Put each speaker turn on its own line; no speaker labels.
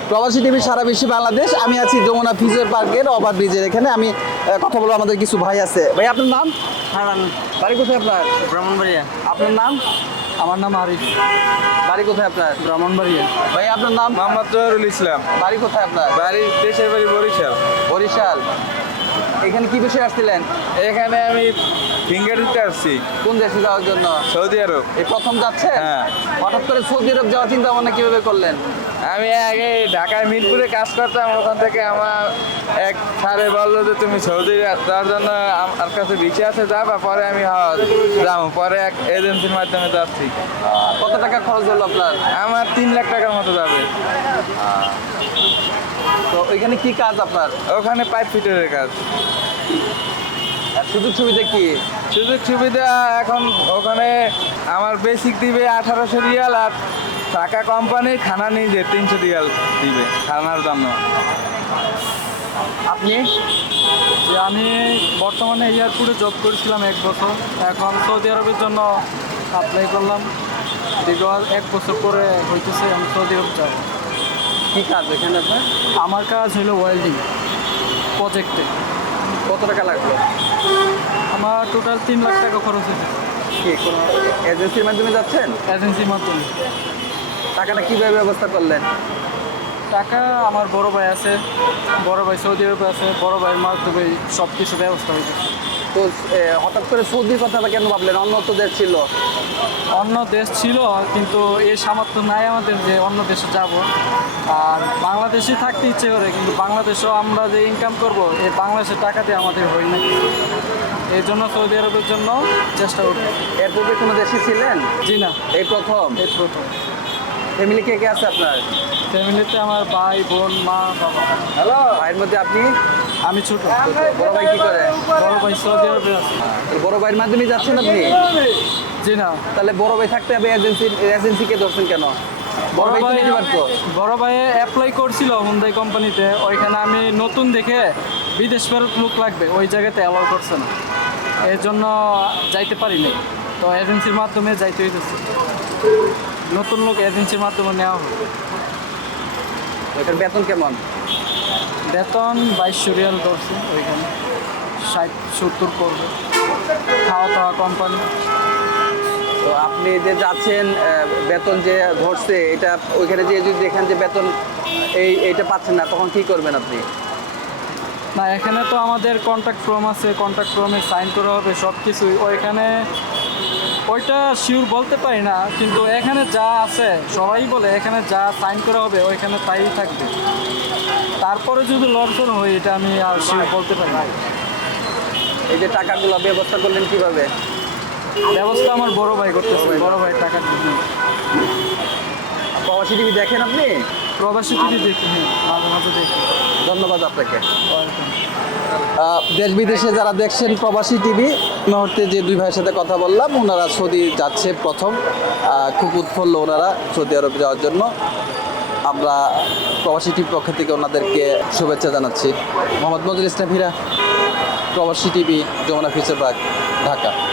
প্রবাসী টিভি সারা বিশ্বে বাংলাদেশ। আমি আছি যমুনা ফিউচার পার্কের ওভারব্রিজের এখানে। আমি কথা বলবো, আমাদের কিছু ভাই আছে। ভাই আপনার নাম?
হারান,
বাড়ি কোথায় আপনার?
ব্রাহ্মণবাড়িয়া।
আপনার নাম?
আমার নাম আরিফ,
বাড়ি কোথায় আপনার?
ব্রাহ্মণবাড়িয়া।
ভাই আপনার নাম?
মোহাম্মদ জহুরুল ইসলাম।
বাড়ি কোথায় আপনার?
বাড়ি দেশের বাড়ি বরিশাল।
বরিশাল। এখানে কি বিষয়ে আসছিলেন?
এখানে আমি ফিঙ্গার দিতে আসছি
কোন দেশে যাওয়ার জন্য?
Saudi Arab.
এই প্রথম যাচ্ছে?
হ্যাঁ।
হঠাৎ করে সৌদি আরব যাওয়ার চিন্তা ভাবনা কিভাবে করলেন?
আমি আগে ঢাকায় মিরপুরে কাজ করতাম, ওখান থেকে আমার এক স্যারে বললো যে তুমি সৌদি যাওয়ার জন্য আমার কাছে ভিসা আছে, যাবা? পরে আমি যাবো, পরে এক এজেন্সির মাধ্যমে যাচ্ছি।
কত টাকা খরচ হলো আপনার?
আমার 3 লাখ টাকার মতো যাবে।
তো ওইখানে কি কাজ আপনার?
ওখানে পাইপ ফিটারের কাজ।
আর সুযোগ সুবিধা কি?
সুযোগ সুবিধা এখন ওখানে আমার বেসিক দিবে 1800 রিয়াল, আর টাকা কোম্পানির, খানা নিজে 300 রিয়াল দিবে খানার জন্য।
আপনি?
যে আমি বর্তমানে এয়ারপোর্টে জব করেছিলাম 1 বছর। এখন সৌদি আরবের জন্য অ্যাপ্লাই করলাম। দীর্ঘ 1 বছর পরে হইতেছে আমি সৌদি আরব যাব।
কি কাজ এখানে আপনার?
আমার কাজ হলো ওয়েল্ডিং প্রজেক্টে।
কত টাকা লাগলো?
আমার টোটাল 3 লাখ টাকা খরচ হয়েছে
কি কোনো এজেন্সির মাধ্যমে যাচ্ছেন?
এজেন্সির মাধ্যমে।
টাকাটা কিভাবে ব্যবস্থা করলেন?
টাকা আমার বড় ভাই আছে, বড় ভাই সৌদি আরবে আছে, বড় ভাইয়ের মাধ্যমে সব কিছু ব্যবস্থা হয়েছে।
তো হঠাৎ করে সৌদির কথাটা কেন ভাবলেন? অন্য তো দেশ ছিল।
অন্য দেশ ছিল, কিন্তু এই সামর্থ্য নাই আমাদের যে অন্য দেশে যাব। আর বাংলাদেশে থাকতে ইচ্ছে করে, কিন্তু বাংলাদেশেও আমরা যে ইনকাম করব এই বাংলাদেশের টাকা দিয়ে আমাদের হয় না। এই জন্য সৌদি আরবের জন্য চেষ্টা করব।
এর পূর্বে কোনো দেশে ছিলেন?
জি না,
এই প্রথম?
এই প্রথম।
ফ্যামিলি কে কে আছে আপনার?
ফ্যামিলিতে আমার ভাই, বোন, মা, বাবা।
হ্যালো। ভাইয়ের মধ্যে আপনি?
আমি ছোট।
বড় ভাই কি করে?
বড় ভাই সৌদি আরবে আছে।
তো বড় ভাইয়ের মাধ্যমে যাচ্ছেন আপনি?
জি না,
তাহলে বড় ভাই থাকতে হবে, এজেন্সিকে ধরছেন কেন? বড় ভাই তো নিতে পারতো।
বড় ভাইয়ে অ্যাপ্লাই করছিল হুন্দাই কোম্পানিতে। ওইখানে আমি নতুন দেখে বিদেশ ফেরত লোক লাগবে, ওই জায়গাতে অ্যালাউ করছে না। এর জন্য যাইতে পারিনি। তো এজেন্সির মাধ্যমে যাইতে হইতেছে। নতুন লোক এজেন্সির মাধ্যমে নেওয়া হবে।
এটার বেতন কেমন?
বেতন 2200 রিয়াল করছে ওইখানে, 60-70 করবে। খাওয়া দাওয়া কোম্পানি।
তো আপনি যে যাচ্ছেন, বেতন যে ধরছে, এটা ওইখানে যে যদি দেখেন যে বেতন এইটা পাচ্ছেন না, তখন কি করবেন আপনি?
না, এখানে তো আমাদের কন্ট্রাক্ট ফর্ম আছে, কন্ট্রাক্ট ফর্মে সাইন করা হবে সব কিছুই। ওইখানে ওইটা শিওর বলতে পারি না, কিন্তু এখানে যা আছে সবাই বলে এখানে যা সাইন করা হবে ওইখানে তাই থাকবে। তারপরে যদি লড়ফড় হয় এটা আমি আর শিওর বলতে পারি না।
এই যে টাকাগুলো ব্যবস্থা করলেন কিভাবে?
ব্যবস্থা আমার বড় ভাই করতেছে, বড় ভাই টাকা দিচ্ছে।
প্রবাসী টিভি দেখেন আপনি?
প্রবাসী টিভি দেখি, মাঝে মাঝে দেখি।
ধন্যবাদ আপনাকে।
ওয়েলকাম।
দেশ বিদেশে যারা দেখছেন প্রবাসী টিভি, মুহূর্তে যে দুই ভাইয়ের সাথে কথা বললাম, ওনারা সৌদি যাচ্ছে প্রথম। খুব উৎফুল্ল ওনারা সৌদি আরব যাওয়ার জন্য। আমরা প্রবাসী টিভির পক্ষ থেকে ওনাদেরকে শুভেচ্ছা জানাচ্ছি। Mohammad Nazrul Islam Hira, Probashi TV, Jamuna Future Park, Dhaka.